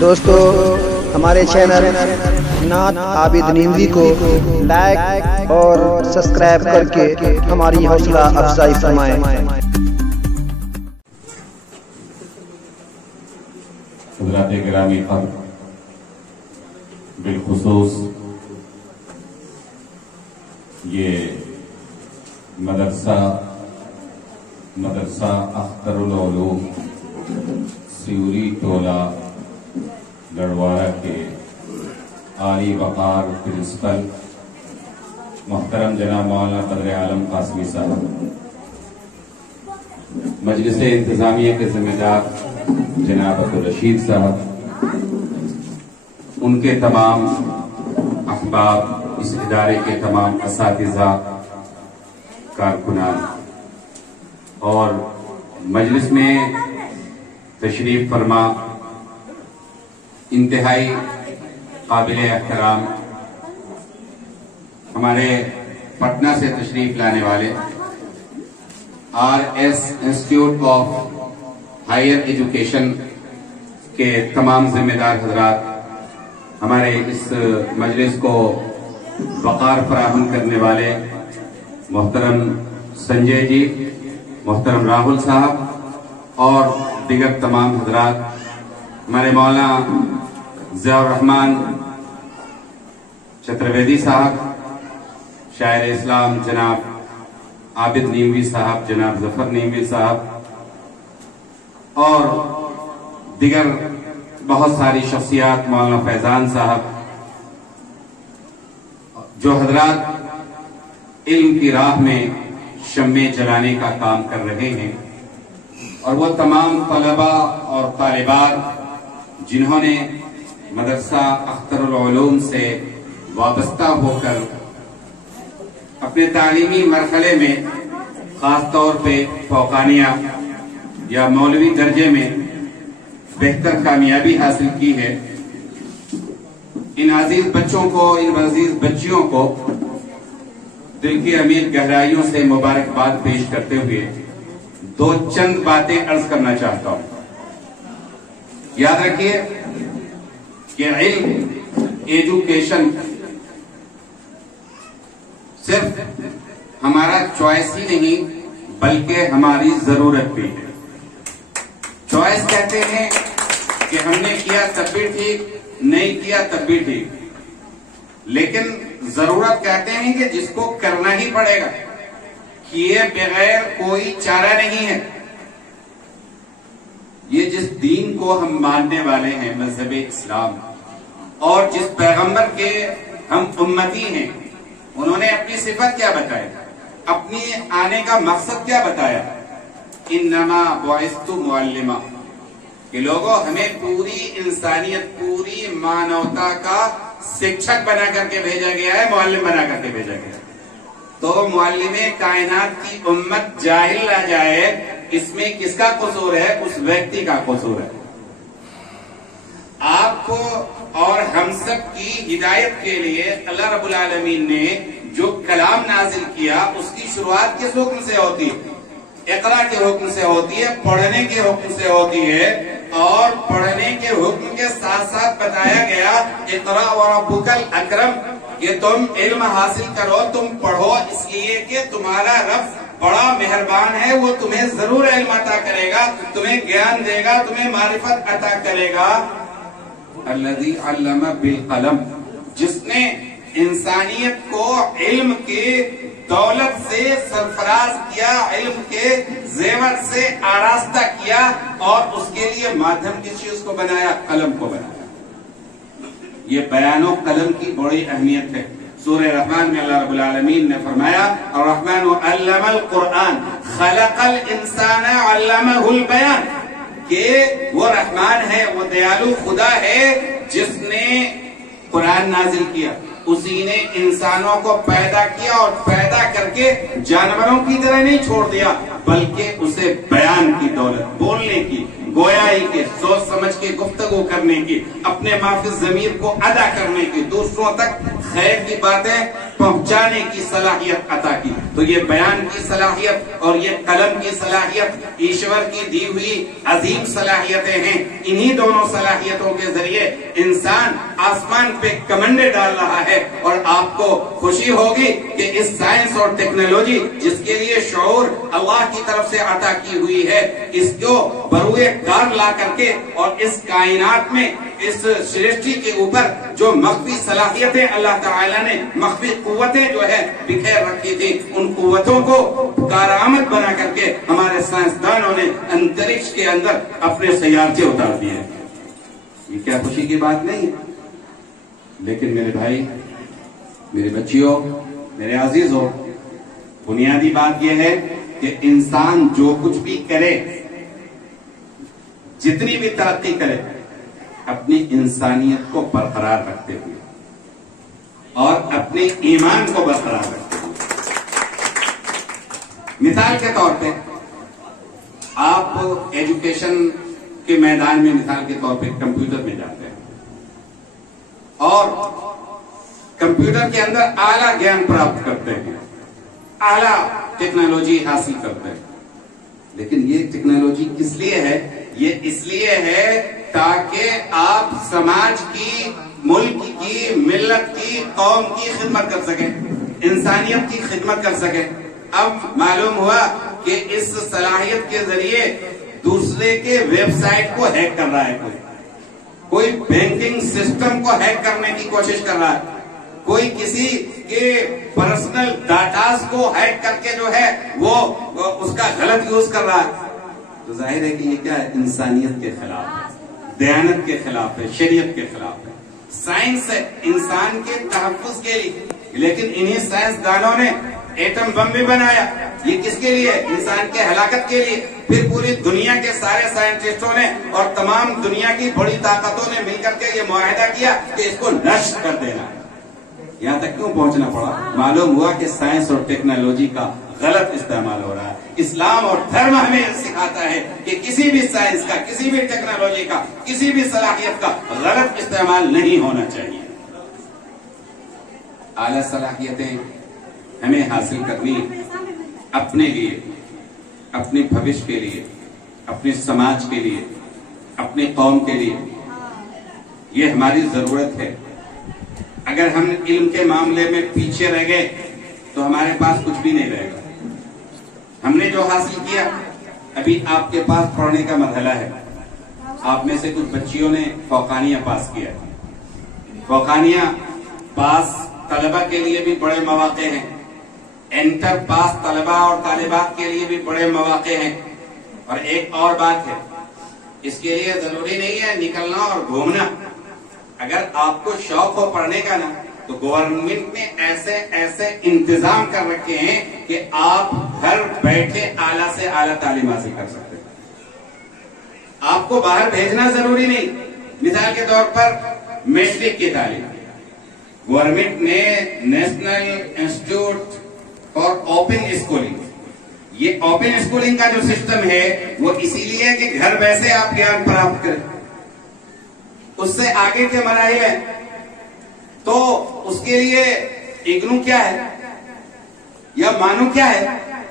دوستو ہمارے چینل نعت عابد نیندوی کو لائک اور سبسکرائب کر کے ہماری حوصلہ افزائی فرمائیں۔ حضرات گرامی خط بالخصوص یہ مدرسہ اختر العلوم سیوری ٹولہ گڑھوارہ کے عالی وقار پرنسپل محترم جناب مولانا قدر عالم قاسمی صاحب، مجلس انتظامیہ کے ذمہ دار جناب عبدالرشید صاحب، ان کے تمام احباب، اس ادارے کے تمام اساتذہ، کارکنان اور مجلس میں تشریف فرما انتہائی قابل احترام ہمارے پٹنہ سے تشریف لانے والے RS institute of higher education کے تمام ذمہ دار حضرات، ہمارے اس مجلس کو وقار فراہم کرنے والے محترم سنجے جی، محترم راہل صاحب اور دیگر تمام حضرات، ہمارے مولانا ضیاء الرحمن چترویدی صاحب، شاعر اسلام جناب عابد نیندوی صاحب، جناب ظفر نیندوی صاحب اور دیگر بہت ساری شخصیات، مولانا فیضان صاحب، جو حضرات علم کی راہ میں شمع جلانے کا کام کر رہے ہیں، اور وہ تمام طلبہ اور طالبات جنہوں نے مدرسہ اختر العلوم سے وابستہ ہو کر اپنے تعلیمی مرحلے میں خاص طور پہ فوقانیہ یا مولوی درجے میں بہتر کامیابی حاصل کی ہے، ان عزیز بچوں کو، ان عزیز بچیوں کو دل کی امیر گہرائیوں سے مبارکباد پیش کرتے ہوئے دو چند باتیں عرض کرنا چاہتا ہوں۔ یاد رکھیے کہ علم، ایجوکیشن صرف ہمارا چوائس ہی نہیں بلکہ ہماری ضرورت بھی ہے۔ چوائس کہتے ہیں کہ ہم نے کیا تب بھی ٹھیک، نہیں کیا تب بھی ٹھیک، لیکن ضرورت کہتے ہیں کہ جس کو کرنا ہی پڑے گا، کیے بغیر کوئی چارہ نہیں ہے۔ یہ جس دین کو ہم ماننے والے ہیں، مذہب اسلام، اور جس پیغمبر کے ہم امتی ہیں، انہوں نے اپنی صفت کیا بتایا، اپنی آنے کا مقصد کیا بتایا؟ انما بعثت معلما، کہ لوگوں ہمیں پوری انسانیت، پوری مانوتا کا شکشک بنا کر کے بھیجا گیا ہے، معلم بنا کر کے بھیجا گیا ہے۔ تو معلم کائنات کی امت جاہل رہ جائے، اس میں کس کا قصور ہے؟ اس ویکتی کا قصور ہے۔ آپ کو اور ہم سب کی ہدایت کے لیے اللہ رب العالمین نے جو کلام نازل کیا، اس کی شروعات کس حکم سے ہوتی ہے؟ اقرا کے حکم سے ہوتی ہے، پڑھنے کے حکم سے ہوتی ہے، اور پڑھنے کے حکم کے ساتھ ساتھ بتایا گیا اقرا وربک الاکرم، کہ تم علم حاصل کرو، تم پڑھو، اس لیے کہ تمہارا رب بڑا مہربان ہے، وہ تمہیں ضرور علم عطا کرے گا، تمہیں گیان دے گا، تمہیں معرفت عطا کرے گا۔ الذی علم بالقلم، جس نے انسانیت کو علم کے دولت سے سرفراز کیا، علم کے زیور سے آراستہ کیا، اور اس کے لیے مادھم کس چیز کو بنایا؟ قلم کو بنایا۔ یہ بیان و قلم کی بڑی اہمیت ہے۔ سورہ رحمان میں اللہ رب العالمین نے فرمایا، الرحمن علم القرآن خلق الانسان علمہ البیان، کہ وہ رحمان ہے، وہ دیالو خدا ہے جس نے قرآن نازل کیا، اسی نے انسانوں کو پیدا کیا، اور پیدا کر کے جانوروں کی طرح نہیں چھوڑ دیا، بلکہ اسے بیان کی دولت، بولنے کی، گویائی کے، سوچ سمجھ کے گفتگو کرنے کی، اپنے ما فی الضمیر کو ادا کرنے کی، دوسروں تک خیر کی باتیں پہنچانے کی صلاحیت عطا کی. تو یہ بیان کی صلاحیت اور یہ قلم کی صلاحیت ایشور کی دی ہوئی عظیم صلاحیتیں ہیں. انہی دونوں صلاحیتوں کے ذریعے انسان آسمان پہ کمنڈے ڈال رہا ہے. اور آپ کو خوشی ہوگی کہ اس سائنس اور ٹیکنالوجی جس کے لیے شعور اللہ کی طرف سے عطا کی ہوئی ہے، اس کو بروئے کار لا کر کے اور اس کائنات میں اس سرشٹی کے اوپر جو مخفی صلاحیتیں اللہ تعالیٰ نے، مخفی قوتیں جو ہے بکھیر رکھی تھی، ان قوتوں کو کارآمد بنا کر کے ہمارے سائنسدانوں نے انترکش کے اندر اپنے سیارچے اتار دیے. یہ کیا خوشی کی بات نہیں ہے؟ لیکن میرے بھائی، میرے بچیوں، میرے عزیزوں، بنیادی بات یہ ہے کہ انسان جو کچھ بھی کرے، جتنی بھی ترقی کرے، اپنی انسانیت کو برقرار رکھتے ہوئے اور اپنے ایمان کو برقرار رکھتے ہوئے. مثال کے طور پہ آپ ایجوکیشن کے میدان میں مثال کے طور پہ کمپیوٹر میں جاتے ہیں اور کمپیوٹر کے اندر اعلیٰ گیان پراپت کرتے ہیں، اعلیٰ ٹیکنالوجی حاصل کرتے ہیں. لیکن یہ ٹیکنالوجی کس لیے ہے؟ یہ اس لیے ہے تاکہ آپ سماج کی، ملک کی، ملت کی، قوم کی خدمت کر سکیں، انسانیت کی خدمت کر سکیں. اب معلوم ہوا کہ اس صلاحیت کے ذریعے دوسرے کے ویب سائٹ کو ہیک کر رہا ہے، کوئی بینکنگ سسٹم کو ہیک کرنے کی کوشش کر رہا ہے، کوئی کسی کے پرسنل ڈاٹاز کو ہیک کر کے جو ہے وہ اس کا غلط یوز کر رہا ہے. تو ظاہر ہے کہ یہ کیا ہے؟ انسانیت کے خلاف ہے، دیانت کے خلاف ہے، شریعت کے خلاف ہے. سائنس ہے انسان کے تحفظ کے لیے، لیکن انہی سائنسدانوں نے ایٹم بم بھی بنایا. یہ کس کے لیے؟ انسان کے ہلاکت کے لیے. پھر پوری دنیا کے سارے سائنٹسٹوں نے اور تمام دنیا کی بڑی طاقتوں نے مل کر کے یہ معاہدہ کیا کہ اس کو نشٹ کر دینا. یہاں تک کیوں پہنچنا پڑا؟ معلوم ہوا کہ سائنس اور ٹیکنالوجی کا غلط استعمال ہو رہا ہے. اسلام اور دھرم ہمیں سکھاتا ہے کہ کسی بھی سائنس کا، کسی بھی ٹیکنالوجی کا، کسی بھی صلاحیت کا غلط استعمال نہیں ہونا چاہیے. اعلیٰ صلاحیتیں ہمیں حاصل کرنی اپنے لیے، اپنے بھوش کے لیے، اپنے سماج کے لیے، اپنی قوم کے لیے. یہ ہماری ضرورت ہے. اگر ہم علم کے معاملے میں پیچھے رہ گئے تو ہمارے پاس کچھ بھی نہیں رہے گا. ہم نے جو حاصل کیا، ابھی آپ کے پاس پڑھنے کا مرحلہ ہے. آپ میں سے کچھ بچیوں نے فوقانیہ پاس کیا. فوقانیہ پاس طلبہ کے لیے بھی بڑے مواقع ہیں، انٹر پاس طلبہ اور طالبات کے لیے بھی بڑے مواقع ہیں. اور ایک اور بات ہے، اس کے لیے ضروری نہیں ہے نکلنا اور گھومنا. اگر آپ کو شوق ہو پڑھنے کا نا، تو گورنمنٹ نے ایسے انتظام کر رکھے ہیں کہ آپ گھر بیٹھے اعلیٰ سے اعلیٰ تعلیم حاصل کر سکتے ہیں. آپ کو باہر بھیجنا ضروری نہیں. مثال کے طور پر میٹرک کی تعلیم، گورنمنٹ نے national institute for open schooling, یہ اوپن اسکولنگ کا جو سسٹم ہے وہ اسی لیے کہ گھر بیٹھے آپ گیان پراپت کریں. اس سے آگے کے مراحل ہیں تو اس کے لیے اگنو کیا ہے یا مانو کیا ہے؟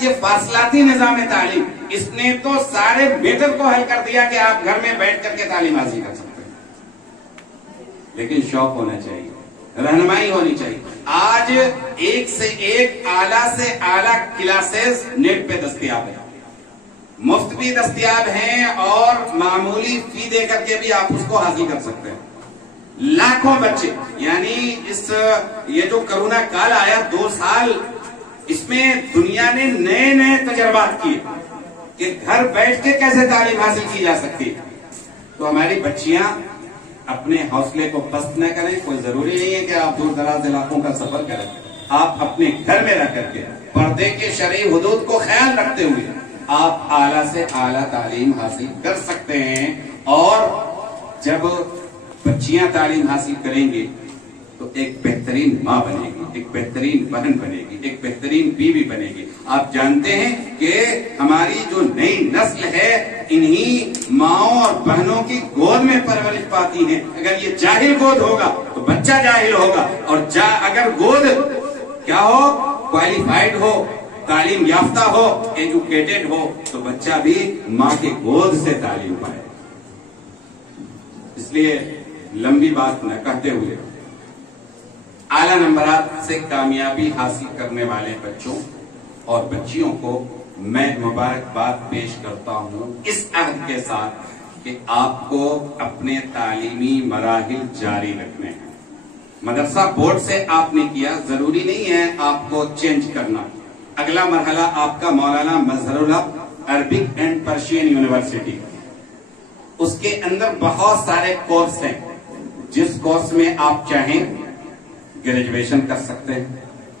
یہ فاصلاتی نظام تعلیم. اس نے تو سارے میٹر کو حل کر دیا کہ آپ گھر میں بیٹھ کر کے تعلیم حاصل کر سکتے ہیں. لیکن شوق ہونا چاہیے، رہنمائی ہونی چاہیے. آج ایک سے ایک اعلیٰ سے اعلیٰ کلاسز نیٹ پہ دستیاب ہیں، مفت بھی دستیاب ہیں اور معمولی فی دے کر کے بھی آپ اس کو حاصل کر سکتے ہیں. لاکھوں بچے، یعنی یہ جو کرونا کال آیا 2 سال، اس میں دنیا نے نئے تجربات کیے کہ گھر بیٹھ کے کیسے تعلیم حاصل کی جا سکتی. تو ہماری بچیاں اپنے حوصلے کو پست نہ کریں. کوئی ضروری نہیں ہے کہ آپ دور دراز علاقوں کا سفر کریں. آپ اپنے گھر میں رہ کر کے پردے کے شرعی حدود کو خیال رکھتے ہوئے آپ اعلیٰ سے اعلیٰ تعلیم حاصل کر سکتے ہیں. اور جب بچیاں تعلیم حاصل کریں گی تو ایک بہترین ماں بنے گی، ایک بہترین بہن بنے گی، ایک بہترین بیوی بنے گی. آپ جانتے ہیں کہ ہماری جو نئی نسل ہے انہی ماؤں اور بہنوں کی گود میں پرورش پاتی ہے. اگر یہ جاہل گود ہوگا تو بچہ جاہل ہوگا، اور اگر گود کیا ہو؟ کوالیفائڈ ہو، تعلیم یافتہ ہو، ایجوکیٹڈ ہو، تو بچہ بھی ماں کے گود سے تعلیم پائے۔ اس لیے لمبی بات نہ کہتے ہوئے اعلیٰ نمبرات سے کامیابی حاصل کرنے والے بچوں اور بچیوں کو میں مبارکباد پیش کرتا ہوں اس عہد کے ساتھ کہ آپ کو اپنے تعلیمی مراحل جاری رکھنے ہیں۔ مدرسہ بورڈ سے آپ نے کیا، ضروری نہیں ہے آپ کو چینج کرنا۔ اگلا مرحلہ آپ کا مولانا مظہر الحق عربک اینڈ پرشین یونیورسٹی، اس کے اندر بہت سارے کورس ہیں، جس کورس میں آپ چاہیں گریجویشن کر سکتے ہیں،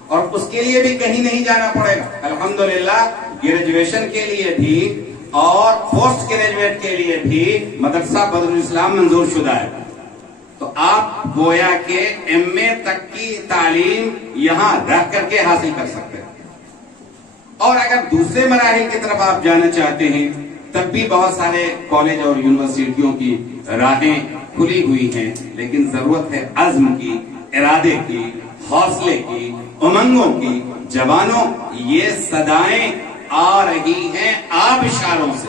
اور اس کے لیے بھی کہیں نہیں جانا پڑے گا۔ الحمدللہ گریجویشن کے لیے بھی اور پوسٹ گریجویٹ کے لیے بھی مدرسہ بدر الاسلام منظور شدہ ہے، تو آپ گویا کہ ایم اے تک کی تعلیم یہاں رہ کر کے حاصل کر سکتے ہیں۔ اور اگر دوسرے مراحل کی طرف آپ جانا چاہتے ہیں تب بھی بہت سارے کالج اور یونیورسٹیوں کی راہیں کھلی ہوئی ہیں، لیکن ضرورت ہے عزم کی، ارادے کی، حوصلے کی، امنگوں کی۔ جوانوں، یہ صدائیں آ رہی ہیں آبشاروں سے،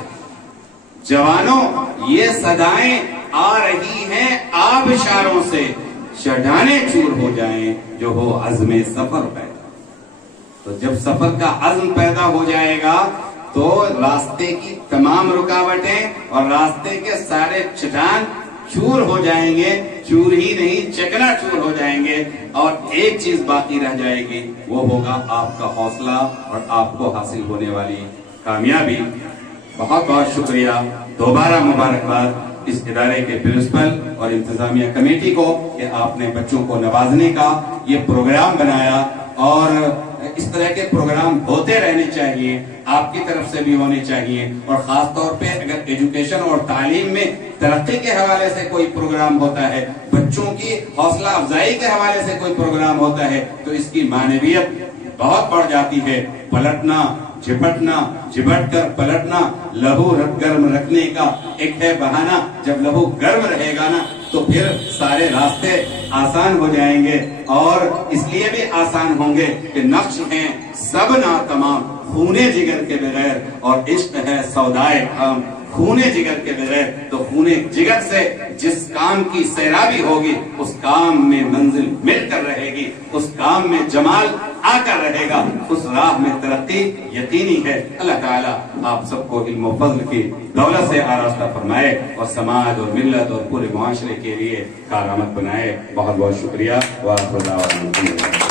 جوانوں یہ صدائیں آ رہی ہیں آبشاروں سے، چڑھانے چور ہو جائیں جو ہو عزم سفر پیدا۔ تو جب سفر کا عزم پیدا ہو جائے گا تو راستے کی تمام رکاوٹیں اور راستے کے سارے چٹان چور ہو جائیں گے، چور ہی نہیں چکنا چور ہو جائیں گے، اور ایک چیز باقی رہ جائے گی، وہ ہوگا آپ کا حوصلہ اور آپ کو حاصل ہونے والی کامیابی۔ بہت بہت شکریہ، دوبارہ مبارکباد اس ادارے کے پرنسپل اور انتظامیہ کمیٹی کو کہ آپ نے بچوں کو نوازنے کا یہ پروگرام بنایا، اور اس طرح کے پروگرام ہوتے رہنے چاہیے، آپ کی طرف سے بھی ہونے چاہیے، اور خاص طور پہ اگر ایجوکیشن اور تعلیم میں ترقی کے حوالے سے کوئی پروگرام ہوتا ہے، بچوں کی حوصلہ افزائی کے حوالے سے کوئی پروگرام ہوتا ہے، تو اس کی معنویت بہت بڑھ جاتی ہے۔ پلٹنا، جھپٹنا، جھپٹ کر پلٹنا، لہو گرم رکھنے کا ایک ہے بہانہ، جب لہو گرم رہے گا نا تو پھر سارے راستے آسان ہو جائیں گے، اور اس لیے بھی آسان ہوں گے کہ نقش ہیں سب ناتمام خونے جگر کے بغیر، اور عشق ہے سودائے خام خونے جگر کے بغیر۔ تو خونے جگر سے جس کام کی سیرابی ہوگی اس کام میں منزل مل کر رہے گی، اس کام میں جمال آ کر رہے گا، اس راہ میں ترقی یقینی ہے۔ اللہ تعالیٰ آپ سب کو علم و فضل کی دولت سے آراستہ فرمائے، اور سماج اور ملت اور پورے معاشرے کے لیے کارآمد بنائے۔ بہت بہت شکریہ۔ وآخر دعوانا